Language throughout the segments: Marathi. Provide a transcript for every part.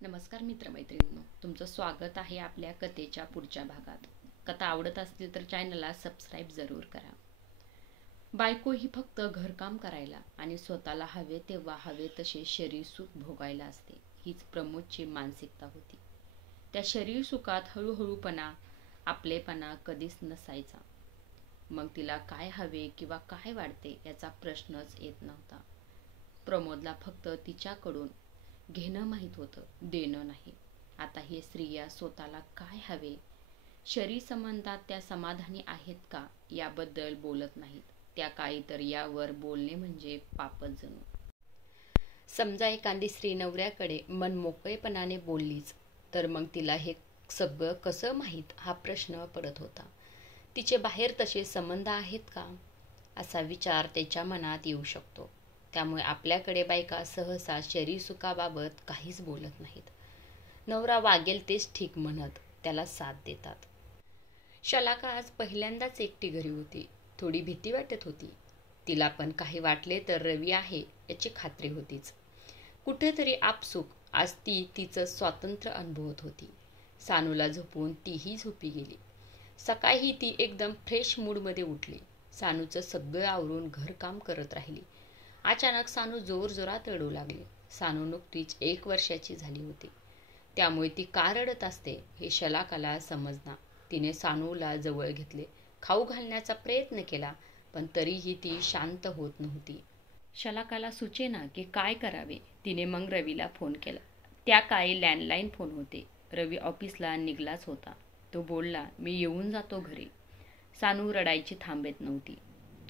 नमस्कार मित्रमैत्रिणींनो, तुमचं स्वागत आहे आपल्या कथेच्या पुढच्या भागात. कथा आवडत असतील तर चॅनलला सबस्क्राईब जरूर करा. बायको ही फक्त घरकाम करायला आणि स्वतःला हवे तेव्हा हवे तसे शरीर सुख भोगायला असते, हीच प्रमोदची मानसिकता होती. त्या शरीर सुखात हळूहळूपणा, आपलेपणा कधीच नसायचा. मग तिला काय हवे किंवा काय वाटते याचा प्रश्नच येत नव्हता. प्रमोदला फक्त तिच्याकडून घेणं माहीत होतं, देणं नाही. आता हे स्त्रिया स्वतःला काय हवे, शरीर संबंधात त्या समाधानी आहेत का याबद्दल बोलत नाहीत. त्या काळी तर यावर बोलणे म्हणजे पापच जणू. समजा एखादी स्त्री नवऱ्याकडे मन मोकळेपणाने बोललीच तर मग तिला हे सगळं कसं माहीत हा प्रश्न पडत होता. तिचे बाहेर तसे संबंध आहेत का असा विचार त्याच्या मनात येऊ शकतो. त्यामुळे आपल्याकडे बायका सहसा शरीर सुखाबाबत काहीच बोलत नाहीत. नवरा वागेल तेच ठीक म्हणत त्याला साथ देतात. शलाका आज पहिल्यांदाच एकटी घरी होती. थोडी भीती वाटत होती. तिला पण काही वाटले तर रवी आहे याची खात्री होतीच. कुठेतरी आपसुक आज ती तिचं स्वातंत्र्य अनुभवत होती. सानूला झोपून तीही झोपी गेली. सकाळी ती एकदम फ्रेश मूडमध्ये उठली. सानूचं सगळं आवरून घरकाम करत राहिली. अचानक सानू जोरजोरात रडू लागली. सानू नुकतीच 1 वर्षाची झाली होती. त्यामुळे ती का रडत असते हे शलाकाला समजना. तिने सानूला जवळ घेतले, खाऊ घालण्याचा प्रयत्न केला, पण तरीही ती शांत होत नव्हती. शलाकाला सुचेना की काय करावे. तिने मग रवीला फोन केला. त्या काळी लँडलाईन फोन होते. रवी ऑफिसला निघालाच होता. तो बोलला, मी येऊन जातो घरी. सानू रडायची थांबत नव्हती.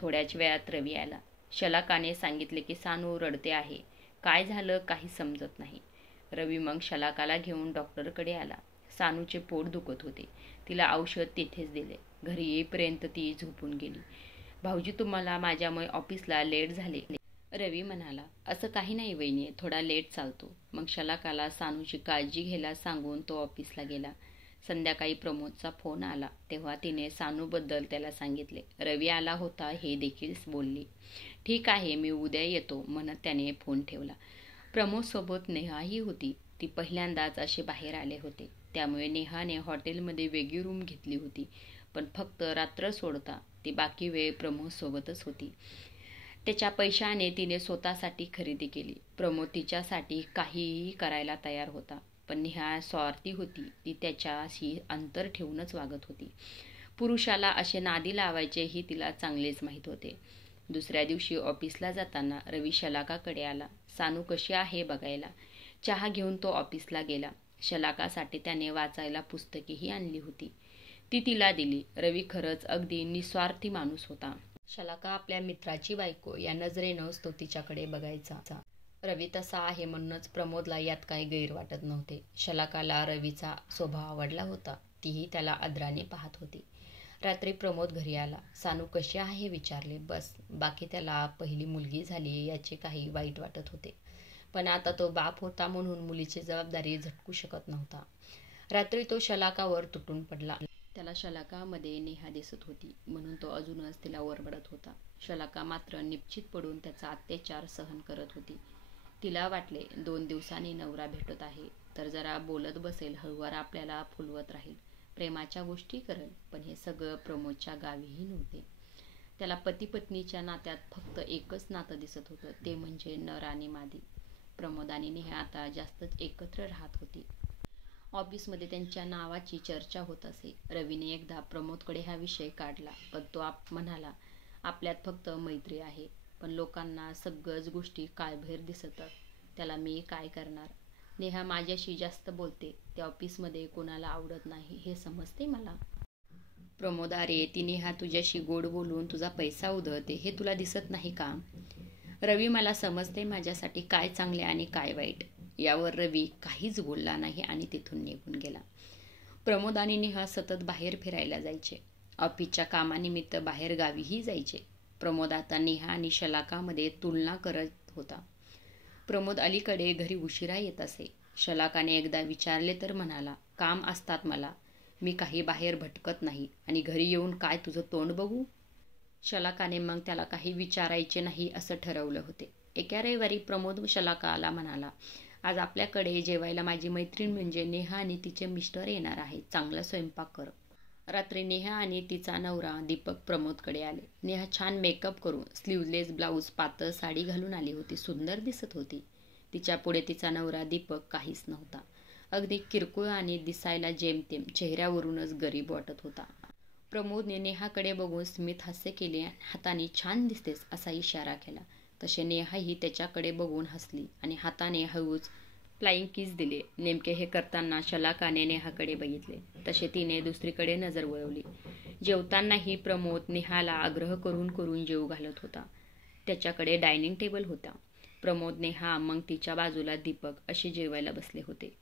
थोड्याच वेळात रवी आला. शलाकाने सांगितले की सानू रडते आहे, काय झालं काही समजत नाही. रवी मग शलाकाला घेऊन डॉक्टरकडे आला. सानूचे पोट दुखत होते. तिला औषध तिथेच दिले. घरी येईपर्यंत ती झोपून गेली. भाऊजी, तुम्हाला माझ्यामुळे ऑफिसला लेट झाले. रवी म्हणाला, असं काही नाही वहिनी, थोडा लेट चालतो. मग शलाकाला सानूची काळजी घ्यायला सांगून तो ऑफिसला गेला. संध्याकाळी प्रमोदचा फोन आला तेव्हा तिने सानूबद्दल त्याला सांगितले. रवी आला होता हे देखील बोलली. ठीक आहे, मी उद्या येतो म्हणत त्याने फोन ठेवला. प्रमोदसोबत नेहाही होती. ती पहिल्यांदाच असे बाहेर आले होते. त्यामुळे नेहाने हॉटेलमध्ये वेगळी रूम घेतली होती. पण फक्त रात्र सोडता ती बाकी वेळ प्रमोदसोबतच होती. त्याच्या पैशाने तिने स्वतःसाठी खरेदी केली. प्रमोद तिच्यासाठी काहीही करायला तयार होता. पण नेहा स्वार्थी होती. ती त्याच्याशी अंतर ठेवूनच वागत होती. पुरुषाला असे नादी लावायचे ही तिला चांगलेच माहीत होते. दुसऱ्या दिवशी ऑफिसला जाताना रवी शलाकाकडे आला, सानू कशी आहे बघायला. चहा घेऊन तो ऑफिसला गेला. शलाकासाठी त्याने वाचायला पुस्तकेही आणली होती. ती तिला दिली. रवी खरंच अगदी निस्वार्थी माणूस होता. शलाका आपल्या मित्राची बायको या नजरेनंच तो तिच्याकडे बघायचा. रवी तसा आहे म्हणूनच प्रमोदला यात काही गैर वाटत नव्हते. शलाकाला रवीचा स्वभाव आवडला होता. तीही त्याला आदराने पाहत होती. रात्री प्रमोद घरी आला. सानू कशी आहे विचारले. बस. बाकी त्याला पहिली मुलगी झाली याचे काही वाईट वाटत होते. पण आता तो बाप होता म्हणून मुलीची जबाबदारी झटकू शकत नव्हता. रात्री तो शलाकावर तुटून पडला. त्याला शलाकामध्ये नेहा दिसत होती म्हणून तो अजूनच तिला ओरबडत होता. शलाका मात्र निश्चित पडून त्याचा अत्याचार सहन करत होती. तिला वाटले 2 दिवसांनी नवरा भेटत आहे तर जरा बोलत बसेल, हळूवार आपल्याला फुलवत राहील, प्रेमाच्या गोष्टी करेल. पण हे सगळं प्रमोदच्या गावीही नव्हते. त्याला पती पत्नीच्या नात्यात फक्त एकच नातं दिसत होतं, ते म्हणजे नर आणि मादी. प्रमोद आणि नेहा आता जास्तच एकत्र राहत होती. ऑफिसमध्ये त्यांच्या नावाची चर्चा होत असे. रवीने एकदा प्रमोदकडे हा विषय काढला, पण तो म्हणाला, आपल्यात फक्त मैत्री आहे. पण लोकांना सगळ्याच गोष्टी काळभैर दिसतात. त्याला मी काय करणार. नेहा माझ्याशी जास्त बोलते. त्या ऑफिसमध्ये कोणाला आवडत नाही हे समजते मला. प्रमोद, अरे ती नेहा तुझ्याशी गोड बोलून तुझा पैसा उधळते हे तुला दिसत नाही का. रवी, मला समजते माझ्यासाठी काय चांगले आणि काय वाईट. यावर रवी काहीच बोलला नाही आणि तिथून निघून गेला. प्रमोद आणि नेहा सतत बाहेर फिरायला जायचे. ऑफिसच्या कामानिमित्त बाहेर गावीही जायचे. प्रमोद आता नेहा आणि शलाकामध्ये तुलना करत होता. प्रमोद अलीकडे घरी उशिरा येत असे. शलाकाने एकदा विचारले तर म्हणाला, काम असतात मला, मी काही बाहेर भटकत नाही आणि घरी येऊन काय तुझं तोंड बघू. शलाकाने मग त्याला काही विचारायचे नाही असं ठरवलं होते. एका रविवारी प्रमोद शलाकाला म्हणाला, आज आपल्याकडे जेवायला माझी मैत्रीण म्हणजे नेहा आणि तिचे मिस्टर येणार आहेत. चांगला स्वयंपाक कर. रात्री नेहा आणि तिचा नवरा दीपक प्रमोदकडे आले. नेहा छान मेकअप करून स्लीवलेस ब्लाऊज पातळ साडी घालून आली होती. सुंदर दिसत होती. तिच्या पुढे तिचा नवरा दीपक काहीच नव्हता. अगदी किरकोळ आणि दिसायला जेमतेम, चेहऱ्यावरूनच गरीब वाटत होता. प्रमोदने नेहाकडे बघून स्मित हास्य केले आणि हाताने छान दिसतेस असा इशारा केला. तसे नेहाही त्याच्याकडे बघून हसली आणि हाताने हळूच फ्लाइंग किस दिले. नेमके हे करताना शलाकाने नेहाकडे बघितले. तसे तिने दुसरीकडे नजर वळवली. जेवतानाही प्रमोद नेहाला आग्रह करून करून जेवू घालत होता. त्याच्याकडे डायनिंग टेबल होता. प्रमोद, नेहा, मग तिच्या बाजूला दीपक असे जेवायला बसले होते.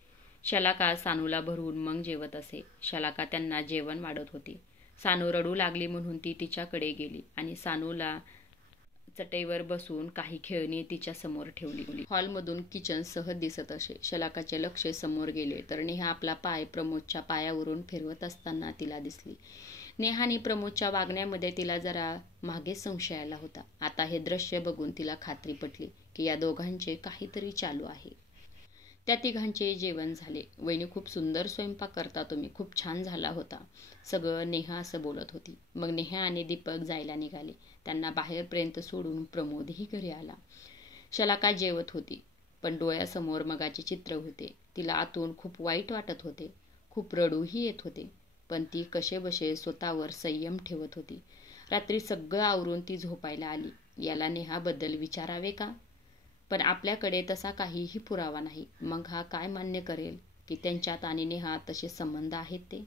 शलाका सानूला भरून मग जेवत असे. शलाका त्यांना जेवण वाढत होती. सानू रडू लागली म्हणून ती तिच्याकडे गेली आणि सानूला चटईवर बसून काही खेळणी तिच्या समोर ठेवली. हॉलमधून किचन सहज दिसत असे. शलाकाचे लक्ष समोर गेले तर नेहा आपला पाय प्रमोदच्या पायावरून फिरवत असताना तिला दिसली. नेहाने प्रमोदच्या वागण्यामध्ये तिला जरा मागे संशय आला होता. आता हे दृश्य बघून तिला खात्री पटली की या दोघांचे काहीतरी चालू आहे. त्या तिघांचे जेवण झाले. वहिनी, खूप सुंदर स्वयंपाक करता तुम्ही, खूप छान झाला होता सगळं, नेहा असं बोलत होती. मग नेहा आणि दीपक जायला निघाले. त्यांना बाहेरपर्यंत सोडून प्रमोदही घरी आला. शलाका जेवत होती पण डोळ्यासमोर मगाचे चित्र होते. तिला आतून खूप वाईट वाटत होते. खूप रडूही येत होते. पण ती कसेबसे स्वतःवर संयम ठेवत होती. रात्री सगळं आवरून ती झोपायला आली. याला नेहाबद्दल विचारावे का? पण आपल्याकडे तसा काहीही पुरावा नाही. मग हा काय मान्य करेल की त्यांच्यात आणि नेहा तसे संबंध आहेत ते?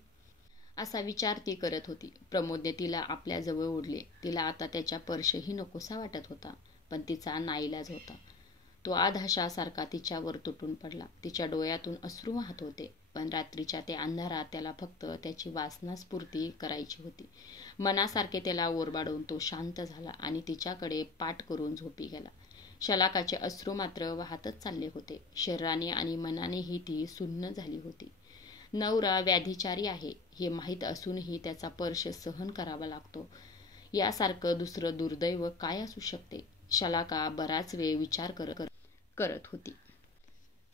असा विचार ती करत होती. प्रमोदने तिला आपल्याजवळ ओढले. तिला आता त्याच्या स्पर्शही नकोसा वाटत होता. पण तिचा नाईलाज होता. तो आधाशासारखा तिच्यावर तुटून पडला. तिच्या डोळ्यातून अश्रू वाहत होते. पण रात्रीच्या त्या अंधारात त्याला फक्त त्याची वासनाच पूर्ती करायची होती. मनासारखे त्याला ओरबाडून तो शांत झाला आणि तिच्याकडे पाठ करून झोपी गेला. शलाकाचे अश्रू मात्र वाहतच चालले होते. शरीराने आणि मनानेही ती सुन्न झाली होती. नवरा व्याधिचारी आहे हे माहीत असूनही त्याचा स्पर्श सहन करावा लागतो. यासारखं दुसरं दुर्दैव काय असू शकते? शलाका बराच वेळ विचार करत होती.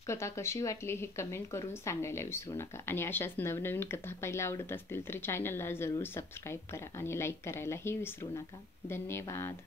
कथा कशी वाटली हे कमेंट करून सांगायला विसरू नका. आणि अशाच नवनवीन कथा पाहायला आवडत असतील तर चॅनलला जरूर सबस्क्राईब करा आणि लाईक करायलाही विसरू नका. धन्यवाद.